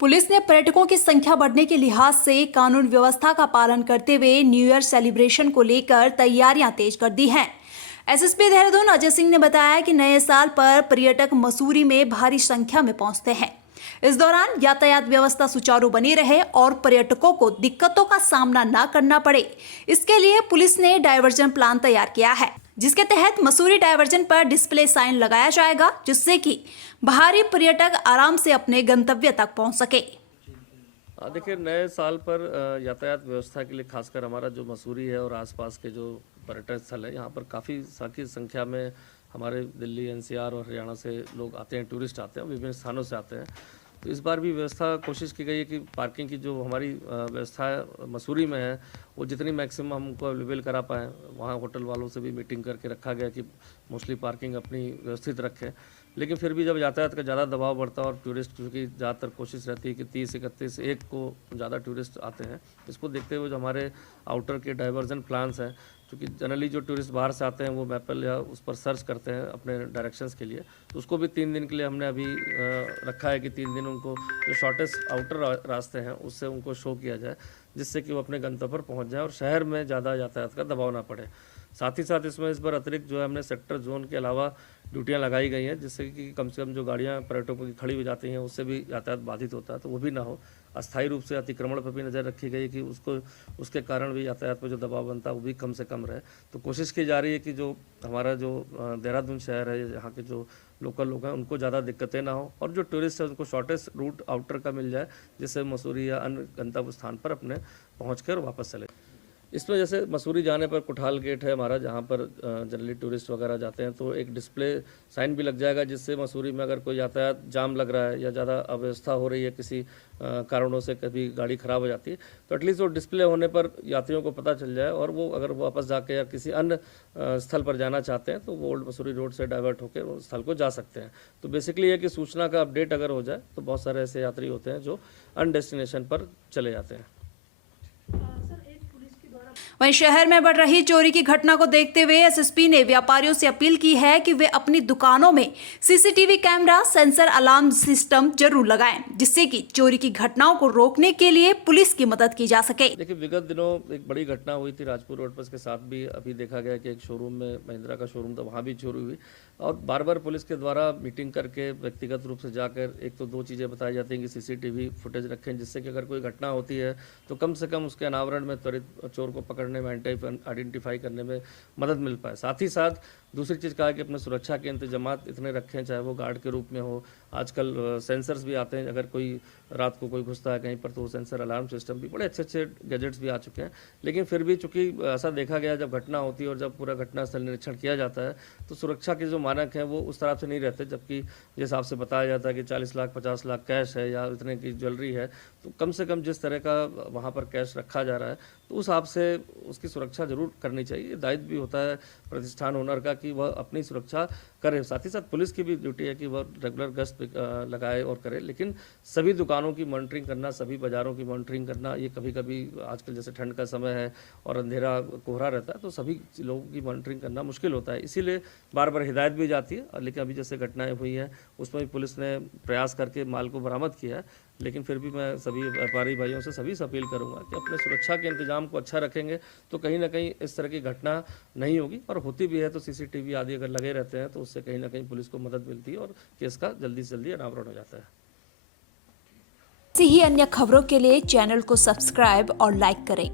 Police ने पर्यटकों की संख्या बढ़ने के लिहाज से कानून व्यवस्था का पालन करते हुए न्यू ईयर सेलिब्रेशन को लेकर तैयारियां तेज कर दी हैं। एसएसपी देहरादून अजय सिंह ने बताया कि नए साल पर पर्यटक मसूरी में भारी संख्या में पहुंचते हैं। इस दौरान यातायात व्यवस्था सुचारू बनी रहे और पर्यटकों को दिक्कतों का सामना न करना पड़े, इसके लिए पुलिस ने डायवर्जन प्लान तैयार किया है, जिसके तहत मसूरी डायवर्जन पर डिस्प्ले साइन लगाया जाएगा, जिससे कि बाहरी पर्यटक आराम से अपने गंतव्य तक पहुंच सके। देखिए, नए साल पर यातायात व्यवस्था के लिए खासकर हमारा जो मसूरी है और आसपास के जो पर्यटन स्थल है, यहाँ पर काफ़ी संख्या में हमारे दिल्ली, एनसीआर और हरियाणा से लोग आते हैं, टूरिस्ट आते हैं, विभिन्न स्थानों से आते हैं। तो इस बार भी व्यवस्था कोशिश की गई है कि पार्किंग की जो हमारी व्यवस्था मसूरी में है वो जितनी मैक्सिमम हमको अवेलेबल करा पाएँ। वहाँ होटल वालों से भी मीटिंग करके रखा गया कि मोस्टली पार्किंग अपनी व्यवस्थित रखें। लेकिन फिर भी जब यातायात का ज़्यादा दबाव बढ़ता है और टूरिस्ट, क्योंकि ज़्यादातर कोशिश रहती है कि 30, 31, 1 को ज़्यादा टूरिस्ट आते हैं, इसको देखते हुए जो हमारे आउटर के डाइवर्जन प्लान्स हैं, क्योंकि जनरली जो टूरिस्ट बाहर से आते हैं वो मैपल या उस पर सर्च करते हैं अपने डायरेक्शंस के लिए, तो उसको भी 3 दिन के लिए हमने अभी रखा है कि 3 दिन उनको जो शॉर्टेस्ट आउटर रास्ते हैं उससे उनको शो किया जाए, जिससे कि वो अपने गंतव्य पर पहुंच जाए और शहर में ज़्यादा यातायात का दबाव ना पड़े। साथ ही साथ इसमें इस बार अतिरिक्त जो है हमने सेक्टर जोन के अलावा ड्यूटियां लगाई गई हैं, जिससे कि कम से कम जो गाड़ियां पर्यटकों की खड़ी हो जाती हैं उससे भी यातायात बाधित होता है, तो वो भी ना हो। अस्थायी रूप से अतिक्रमण पर भी नज़र रखी गई कि उसके कारण भी यातायात पर जो दबाव बनता है वो भी कम से कम रहे। तो कोशिश की जा रही है कि जो हमारा जो देहरादून शहर है, यहाँ के जो लोकल लोग हैं उनको ज़्यादा दिक्कतें ना हो और जो टूरिस्ट है उनको शॉर्टेस्ट रूट आउटर का मिल जाए, जिससे मसूरी या अन्य गंतव्य स्थान पर अपने पहुँच कर वापस चले। इसमें जैसे मसूरी जाने पर कुठाल गेट है हमारा, जहाँ पर जनरली टूरिस्ट वगैरह जाते हैं, तो एक डिस्प्ले साइन भी लग जाएगा, जिससे मसूरी में अगर कोई यातायात जाम लग रहा है या ज़्यादा अव्यवस्था हो रही है, किसी कारणों से कभी गाड़ी ख़राब हो जाती है, तो एटलीस्ट वो डिस्प्ले होने पर यात्रियों को पता चल जाए और वो अगर वो वापस जाके या किसी अन्य स्थल पर जाना चाहते हैं तो वो ओल्ड मसूरी रोड से डाइवर्ट होकर उस स्थल को जा सकते हैं। तो बेसिकली ये कि सूचना का अपडेट अगर हो जाए तो बहुत सारे ऐसे यात्री होते हैं जो अन्य डेस्टिनेशन पर चले जाते हैं। वहीं शहर में बढ़ रही चोरी की घटना को देखते हुए एसएसपी ने व्यापारियों से अपील की है कि वे अपनी दुकानों में CCTV camera, sensor alarm system जरूर लगाएं, जिससे कि चोरी की घटनाओं को रोकने के लिए पुलिस की मदद की जा सके। देखिए, विगत दिनों एक बड़ी घटना हुई थी राजपुर रोड पर, के साथ भी अभी देखा गया कि एक शोरूम में, महिंद्रा का शोरूम था, वहाँ भी चोरी हुई और बार बार पुलिस के द्वारा मीटिंग करके व्यक्तिगत रूप से जाकर एक तो 2 चीज़ें बताई जाती हैं कि सीसीटीवी फुटेज रखें, जिससे कि अगर कोई घटना होती है तो कम से कम उसके अनावरण में त्वरित चोर को पकड़ने में, आइडेंटिफाई करने में मदद मिल पाए। साथ ही साथ दूसरी चीज़ कहा कि अपने सुरक्षा के इंतजामात इतने रखें, चाहे वो गार्ड के रूप में हो, आजकल सेंसर्स भी आते हैं, अगर कोई रात को कोई घुसता है कहीं पर तो सेंसर अलार्म सिस्टम भी, बड़े अच्छे गैजेट्स भी आ चुके हैं। लेकिन फिर भी चूंकि ऐसा देखा गया जब घटना होती है और जब पूरा घटनास्थल निरीक्षण किया जाता है तो सुरक्षा के जो मानक हैं वो उस तरह से नहीं रहते, जबकि जिस हिसाब से बताया जाता है कि 40 लाख 50 लाख कैश है या इतने की ज्वेलरी है, तो कम से कम जिस तरह का वहाँ पर कैश रखा जा रहा है तो उस हिसाब से उसकी सुरक्षा जरूर करनी चाहिए। दायित्व भी होता है प्रतिष्ठान ओनर का कि वह अपनी सुरक्षा करे। साथ ही साथ पुलिस की भी ड्यूटी है कि वह रेगुलर गश्त लगाए और करे, लेकिन सभी दुकानों की मॉनिटरिंग करना, सभी बाज़ारों की मॉनिटरिंग करना, ये कभी कभी आजकल जैसे ठंड का समय है और अंधेरा कोहरा रहता है तो सभी लोगों की मॉनिटरिंग करना मुश्किल होता है, इसीलिए बार बार हिदायत भी जाती है। लेकिन अभी जैसे घटनाएं हुई हैं उसमें भी पुलिस ने प्रयास करके माल को बरामद किया है, लेकिन फिर भी मैं सभी व्यापारी भाइयों से सभी से अपील करूंगा कि अपने सुरक्षा के इंतजाम को अच्छा रखेंगे तो कहीं ना कहीं इस तरह की घटना नहीं होगी, और होती भी है तो सीसीटीवी आदि अगर लगे रहते हैं तो उससे कहीं ना कहीं पुलिस को मदद मिलती है और केस का जल्दी से जल्दी अनावरण हो जाता है। ऐसी ही अन्य खबरों के लिए चैनल को सब्सक्राइब और लाइक करें।